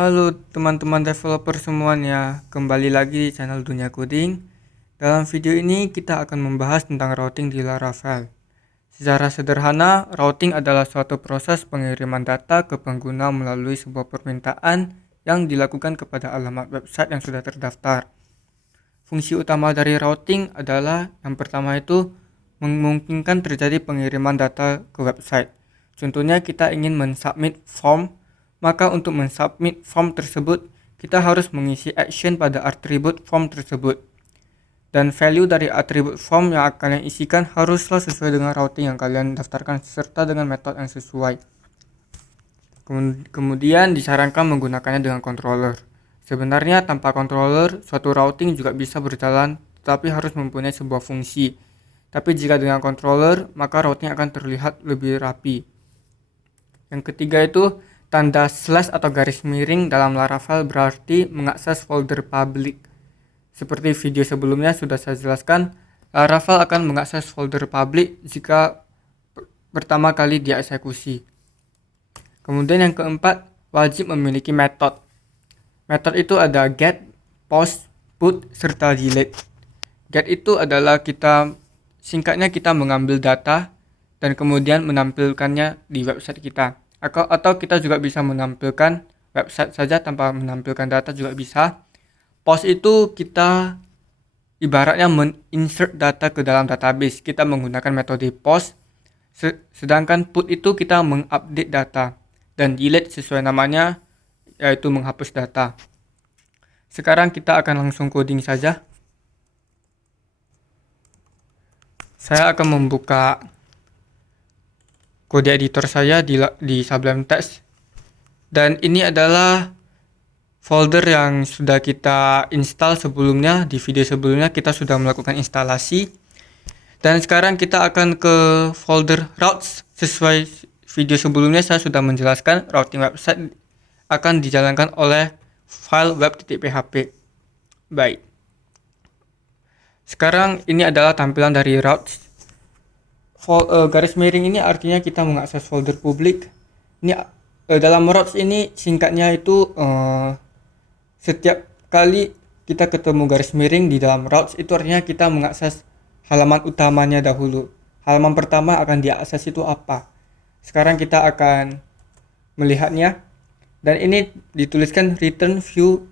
Halo teman-teman developer semuanya, kembali lagi di channel Dunia Coding. Dalam video ini kita akan membahas tentang routing di Laravel. Secara sederhana, routing adalah suatu proses pengiriman data ke pengguna melalui sebuah permintaan yang dilakukan kepada alamat website yang sudah terdaftar. Fungsi utama dari routing adalah yang pertama itu memungkinkan terjadi pengiriman data ke website. Contohnya kita ingin mensubmit form, maka untuk mensubmit form tersebut kita harus mengisi action pada atribut form tersebut. Dan value dari atribut form yang akan kalian isikan haruslah sesuai dengan routing yang kalian daftarkan serta dengan metode yang sesuai. Kemudian disarankan menggunakannya dengan controller. Sebenarnya tanpa controller, suatu routing juga bisa berjalan, tetapi harus mempunyai sebuah fungsi. Tapi jika dengan controller, maka routing akan terlihat lebih rapi. Yang ketiga itu, tanda slash atau garis miring dalam Laravel berarti mengakses folder public. Seperti video sebelumnya sudah saya jelaskan, Laravel akan mengakses folder public jika pertama kali dieksekusi. Kemudian yang keempat, wajib memiliki metode. Metode itu ada get, post, put, serta delete. Get itu adalah singkatnya kita mengambil data dan kemudian menampilkannya di website kita. Atau kita juga bisa menampilkan website saja tanpa menampilkan data juga bisa. Post itu kita ibaratnya men-insert data ke dalam database. Kita menggunakan metode post. Sedangkan put itu kita mengupdate data. Dan delete sesuai namanya yaitu menghapus data. Sekarang kita akan langsung coding saja. Saya akan membuka kode editor saya di Sublime Text. Dan ini adalah folder yang sudah kita install sebelumnya. Di video sebelumnya kita sudah melakukan instalasi. Dan sekarang kita akan ke folder routes. Sesuai video sebelumnya saya sudah menjelaskan routing website akan dijalankan oleh file web.php. Baik. Sekarang ini adalah tampilan dari routes. Garis miring ini artinya kita mengakses folder publik. Ini dalam routes ini singkatnya itu setiap kali kita ketemu garis miring di dalam routes itu artinya kita mengakses halaman utamanya dahulu. Halaman pertama akan diakses itu apa? Sekarang kita akan melihatnya. Dan ini dituliskan return view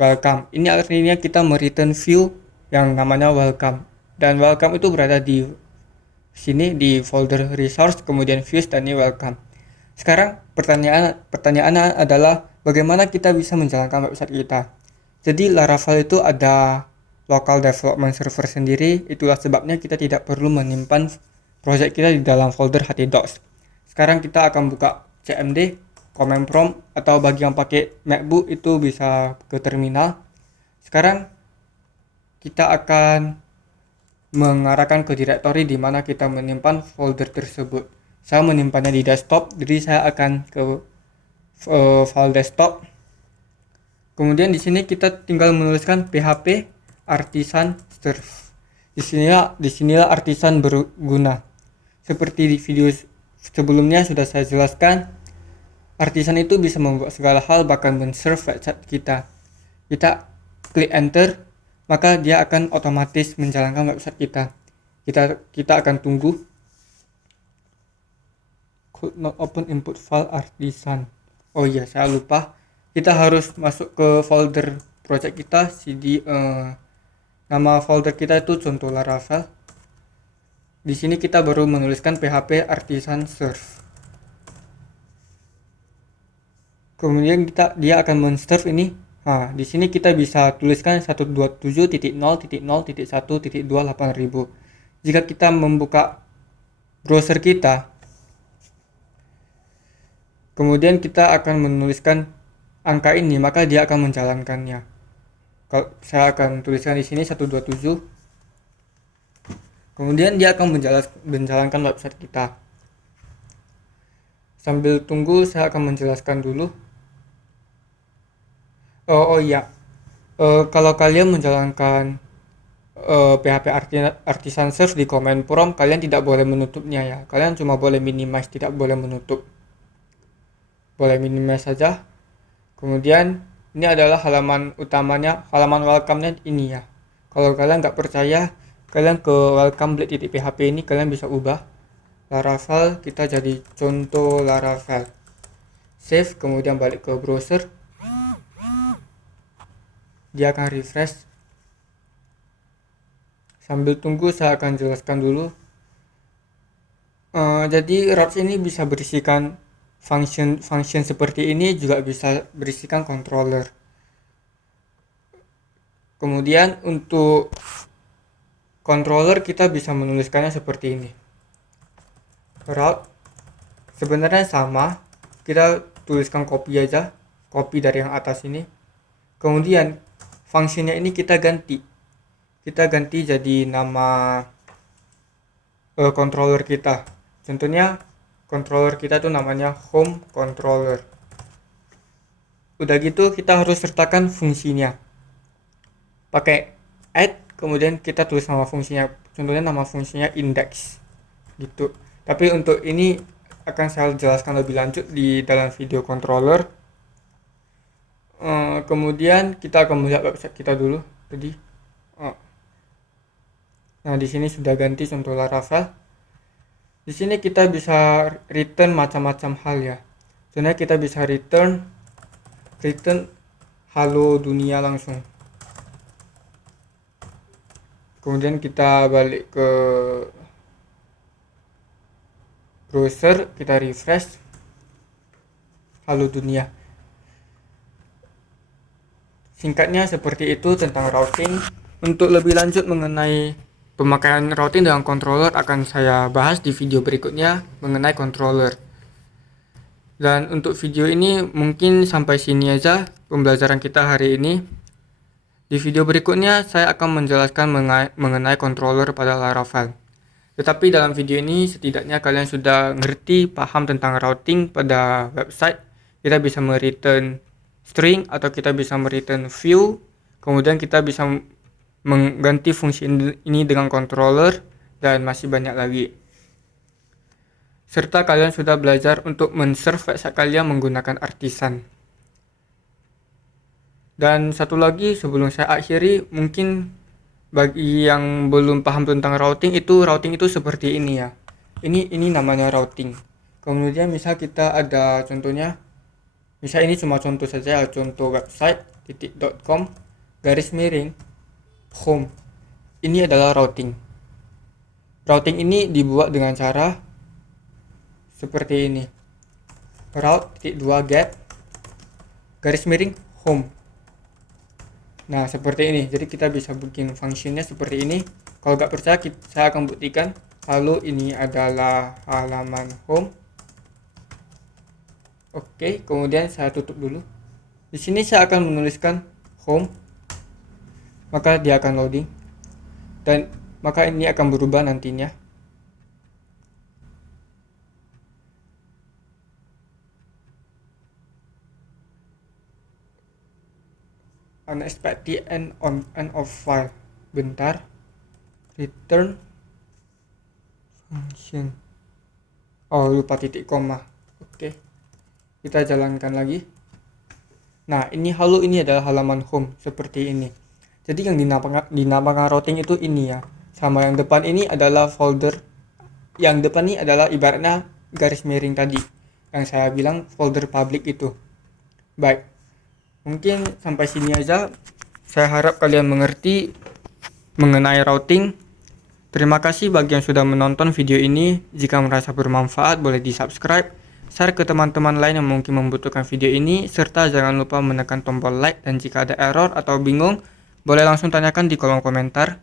welcome. Ini artinya kita mereturn view yang namanya welcome. Dan welcome itu berada di sini di folder resource, kemudian views dan ini welcome. Sekarang pertanyaannya adalah bagaimana kita bisa menjalankan website kita. Jadi Laravel itu ada local development server sendiri, itulah sebabnya kita tidak perlu menyimpan project kita di dalam folder htdocs. Sekarang kita akan buka cmd command prompt, atau bagi yang pakai MacBook itu bisa ke terminal. Sekarang kita akan mengarahkan ke directory di mana kita menyimpan folder tersebut. Saya menyimpannya di desktop, jadi saya akan ke file desktop. Kemudian di sini kita tinggal menuliskan php artisan serve. Disinilah artisan berguna. Seperti di video sebelumnya sudah saya jelaskan, artisan itu bisa membuat segala hal, bahkan men-serve website kita. Kita klik enter, maka dia akan otomatis menjalankan website kita. Kita akan tunggu. Could not open input file artisan. Oh iya, saya lupa. Kita harus masuk ke folder project kita. Nama folder kita itu contoh Laravel. Di sini kita baru menuliskan php artisan serve. Kemudian dia akan men-serve ini. Nah, di sini kita bisa tuliskan 127.0.0.1.2.8000. Jika kita membuka browser kita, kemudian kita akan menuliskan angka ini, maka dia akan menjalankannya. Kalau saya akan tuliskan di sini 127. Kemudian dia akan menjalankan website kita. Sambil tunggu saya akan menjelaskan dulu. Oh iya, kalau kalian menjalankan PHP artisan serve di command prompt, kalian tidak boleh menutupnya ya. Kalian cuma boleh minimize, tidak boleh menutup. Boleh minimize saja. Kemudian ini adalah halaman utamanya, halaman welcome-nya ini ya. Kalau kalian nggak percaya, kalian ke welcome.php ini kalian bisa ubah Laravel, kita jadi contoh Laravel. Save, kemudian balik ke browser. Dia akan refresh. Sambil tunggu saya akan jelaskan dulu. Jadi routes ini bisa berisikan function seperti ini, juga bisa berisikan controller. Kemudian untuk controller kita bisa menuliskannya seperti ini. Route sebenarnya sama, kita tuliskan copy aja, copy dari yang atas ini. Kemudian fungsinya ini kita ganti jadi nama controller kita. Contohnya controller kita tuh namanya home controller. Udah gitu kita harus sertakan fungsinya pakai add, kemudian kita tulis nama fungsinya, contohnya nama fungsinya index gitu. Tapi untuk ini akan saya jelaskan lebih lanjut di dalam video controller. Kemudian kita akan melihat website kita dulu tadi. Nah, di sini sudah ganti contoh Laravel. Di sini kita bisa return macam-macam hal ya. Sebenarnya kita bisa return halo dunia langsung. Kemudian kita balik ke browser, kita refresh halo dunia. Singkatnya seperti itu tentang routing. Untuk lebih lanjut mengenai pemakaian routing dengan controller akan saya bahas di video berikutnya mengenai controller. Dan untuk video ini mungkin sampai sini aja pembelajaran kita hari ini. Di video berikutnya saya akan menjelaskan mengenai controller pada Laravel. Tetapi dalam video ini setidaknya kalian sudah ngerti, paham tentang routing pada website. Kita bisa mereturn string atau kita bisa mereturn view. Kemudian kita bisa mengganti fungsi ini dengan controller dan masih banyak lagi. Serta kalian sudah belajar untuk men-serve website kalian menggunakan artisan. Dan satu lagi sebelum saya akhiri, mungkin bagi yang belum paham tentang routing itu seperti ini ya. Ini namanya routing. Kemudian misal kita ada contohnya, misal ini cuma contoh saja, contoh website .com garis miring home. Ini adalah routing. Routing ini dibuat dengan cara seperti ini. Route .2 get garis miring home. Nah, seperti ini. Jadi kita bisa bikin fungsinya seperti ini. Kalau nggak percaya, saya akan buktikan. Lalu ini adalah halaman home. Oke, kemudian saya tutup dulu. Di sini saya akan menuliskan home. Maka dia akan loading. Dan maka ini akan berubah nantinya. Unexpected end of file. Bentar. Return function. Oh, lupa titik koma. Oke. Kita jalankan lagi. Nah, ini adalah halaman home seperti ini. Jadi yang dinamakan routing itu ini ya. Sama yang depan ini adalah folder. Yang depan ini adalah ibaratnya garis miring tadi yang saya bilang folder public itu. Baik. Mungkin sampai sini aja. Saya harap kalian mengerti mengenai routing. Terima kasih bagi yang sudah menonton video ini. Jika merasa bermanfaat boleh di-subscribe, share ke teman-teman lain yang mungkin membutuhkan video ini, serta jangan lupa menekan tombol like, dan jika ada error atau bingung boleh langsung tanyakan di kolom komentar.